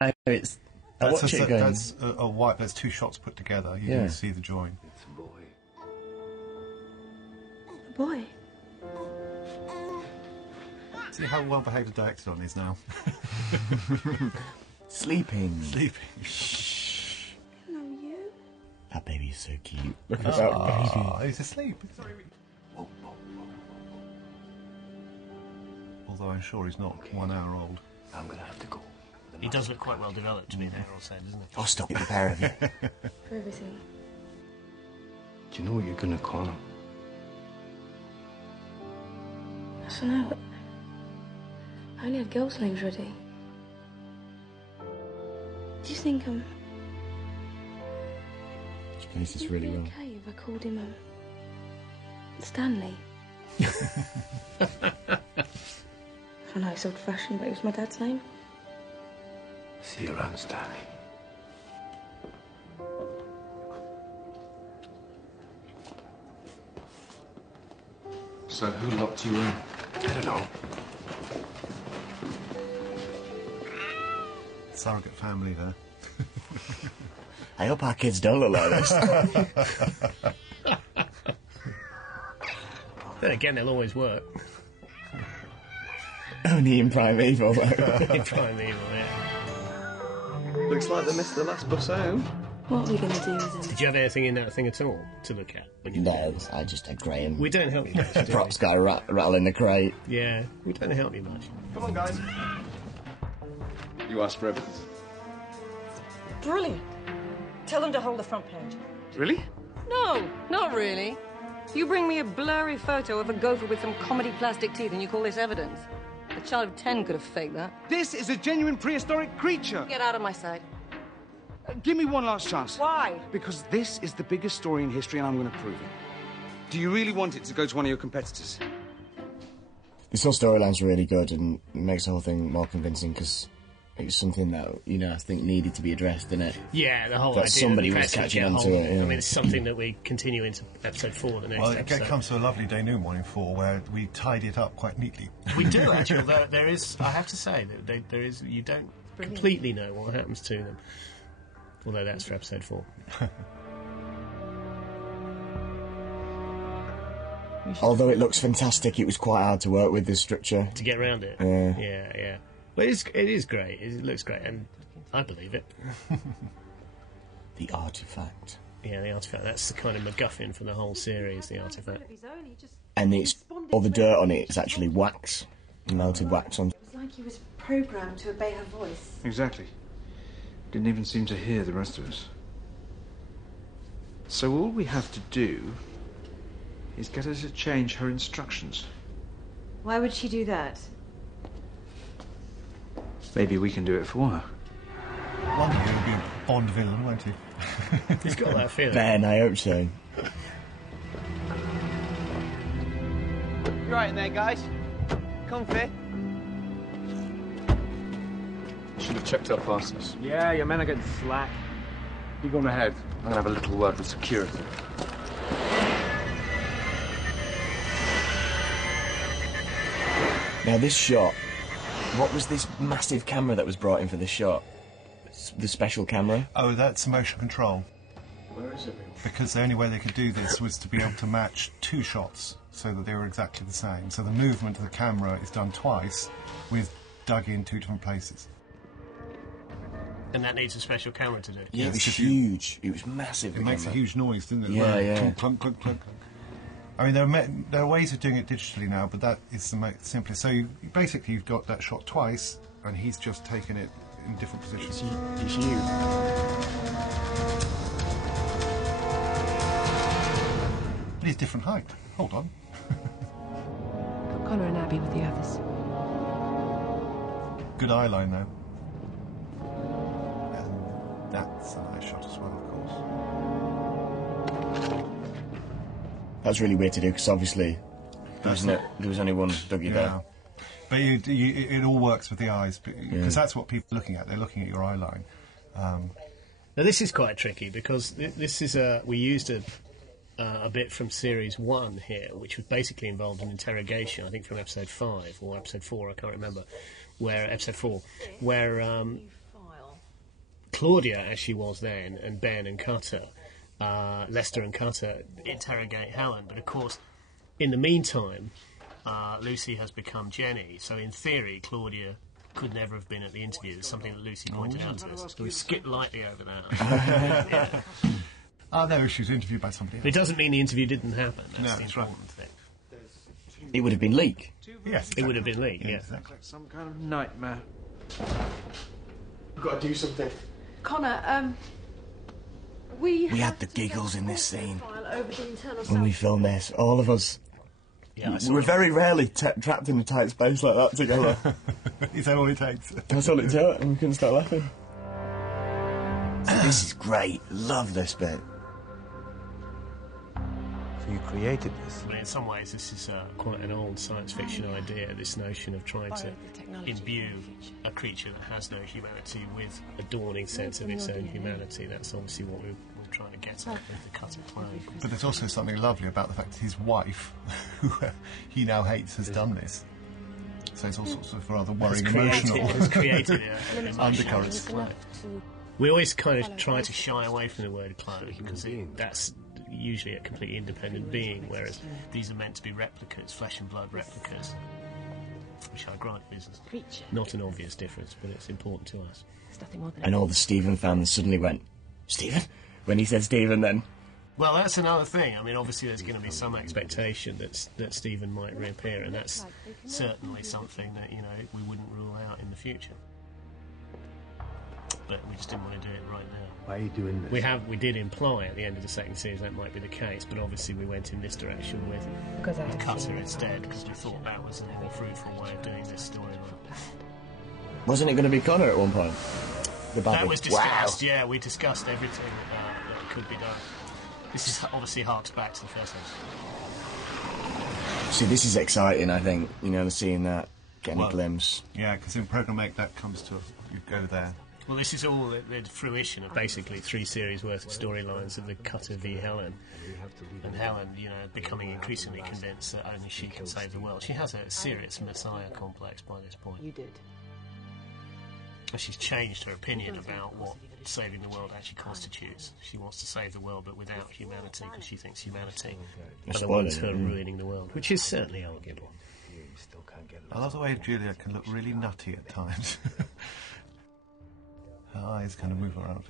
I know it's... That's a white. That's two shots put together. You can see the join. It's a boy. A boy? See how well behaved the director on is now. Sleeping. Shh. Hello, you. That baby's so cute. Look at that baby. He's asleep. Sorry. Although I'm sure he's not 1 hour old. I'm gonna have to go. He does look quite well developed to me there, all said, doesn't he? Oh, stop it, the pair of you. For everything. Do you know what you're gonna call him? I don't know. I only had girls' names ready. Do you think She plays this really well. okay if I called him Stanley? I know it's old-fashioned, but it was my dad's name. See you around, Stanley. So who locked you in? I don't know. Surrogate family there. I hope our kids don't look like this. Then again, they'll always work. Only in Primeval, though. In Primeval, yeah. Looks like they missed the last bus home. What are we going to do with him? Did you have anything in that thing at all to look at? When you No, I just had Graham. We don't help you much, do we? Props guy rattling the crate. Yeah, we don't help you much. Come on, guys. You asked for evidence. Brilliant. Tell them to hold the front page. Really? No, not really. You bring me a blurry photo of a gopher with some comedy plastic teeth and you call this evidence? A child of 10 could have faked that. This is a genuine prehistoric creature. Get out of my sight. Give me one last chance. Why? Because this is the biggest story in history and I'm going to prove it. Do you really want it to go to one of your competitors? This whole storyline's really good and makes the whole thing more convincing because it's something that, I think needed to be addressed, didn't it? Yeah, the whole But idea. somebody that was catching get on to hold- it, yeah. I mean, it's something that we continue into episode 4, the next Well, episode. it comes to a lovely denouement morning 4 where we tied it up quite neatly. We do, actually, although there is, I have to say, that there is, you don't completely know what happens to them. Although that's for episode 4. Although it looks fantastic, it was quite hard to work with this structure. To get around it. Yeah. Yeah. Well, it is great. It looks great, and I believe it. The artifact. Yeah, the artifact. That's the kind of MacGuffin for the whole series, the artifact. And it's all the dirt on it is actually wax. Melted wax on. It was like he was programmed to obey her voice. Exactly. Didn't even seem to hear the rest of us. So all we have to do is get her to change her instructions. Why would she do that? Maybe we can do it for her. One day he'll be a Bond villain, won't he? He's got that feeling. Ben, I hope so. You right in there, guys? Comfy? Should have checked our passes. Yeah, your men are getting slack. You go on ahead. I'm gonna have a little word with security. Now this shot, what was this massive camera that was brought in for this shot? The special camera? Oh, that's motion control. Where is it? Because the only way they could do this was to be able to match 2 shots so that they were exactly the same. So the movement of the camera is done twice with dug in 2 different places. And that needs a special camera to do. Yeah, it was because huge. It was massive. It makes a huge noise, doesn't it? Yeah, yeah. Clunk, clunk, clunk, clunk. I mean, there are ways of doing it digitally now, but that is the simplest. So basically, you've got that shot twice, and he's just taken it in different positions. It's you. It is different height. Hold on. Got Connor and Abby with the others. Good eye line, though. And that's a nice shot as well, of course. That's really weird to do because obviously there was only one Dougie there. But it all works with the eyes because that's what people are looking at. They're looking at your eye line. Now this is quite tricky because this is we used a bit from series 1 here, which was basically involved an interrogation. I think from episode 5 or episode 4, I can't remember. Where episode 4, where Claudia, as she was then, and Ben and Cutter, Lester and Cutter, interrogate Helen. But of course, in the meantime, Lucy has become Jenny. So in theory, Claudia could never have been at the interview. It's something that Lucy pointed out to us. We skipped lightly over that. Yeah. Oh, no, she was interviewed by somebody else. But it doesn't mean the interview didn't happen. That's the That's right. important thing. It would have been leak. Yes, It would have been leaked, yeah. Exactly. Some kind of nightmare. We've got to do something. Connor, we had the giggles in this scene over the internal when we filmed this. All of us. Yeah, We're very rarely trapped in a tight space like that together. Is that all it takes? That's all it took, and we couldn't stop laughing. So this is great. Love this bit. So you created this? I mean, in some ways, this is quite an old science fiction idea, this notion of trying to imbue a creature that has no humanity with a dawning sense of its own humanity. That's obviously what we're trying to get at with the Cutter clone. But there's also something lovely about the fact that his wife, who he now hates, has done this. So it's all sorts of rather worrying emotional Has created undercurrents. We always kind of try to shy away from the word clone because that's usually a completely independent being, whereas these are meant to be replicas, flesh and blood replicas, which I grant is not an obvious difference, but it's important to us. And all the Stephen fans suddenly went, Stephen? When he said Stephen then. Well, that's another thing. I mean, obviously there's going to be some expectation that Stephen might reappear, and that's certainly something that, we wouldn't rule out in the future. But we just didn't want to do it right now. Why are you doing this? We did imply at the end of the second series that might be the case, but obviously we went in this direction with Cutter instead, because we thought that was a more fruitful way of doing this storyline. Wasn't it going to be Connor at one point? The baby. That was discussed, yeah, we discussed everything that could be done. This is obviously harks back to the first episode. See, this is exciting, I think, seeing that, getting a glimpse. Yeah, because in Programme 8 that comes to, you go there. Well, this is all the fruition of basically 3 series worth of storylines of the Cutter v Helen. And Helen, becoming increasingly convinced that only she can save the world. She has a serious messiah complex by this point. You did. And she's changed her opinion about what saving the world actually constitutes. She wants to save the world, but without humanity, because she thinks humanity are the ones who are ruining the world, which is certainly arguable. I love the way Julia can look really nutty at times. Her eyes kind of move around.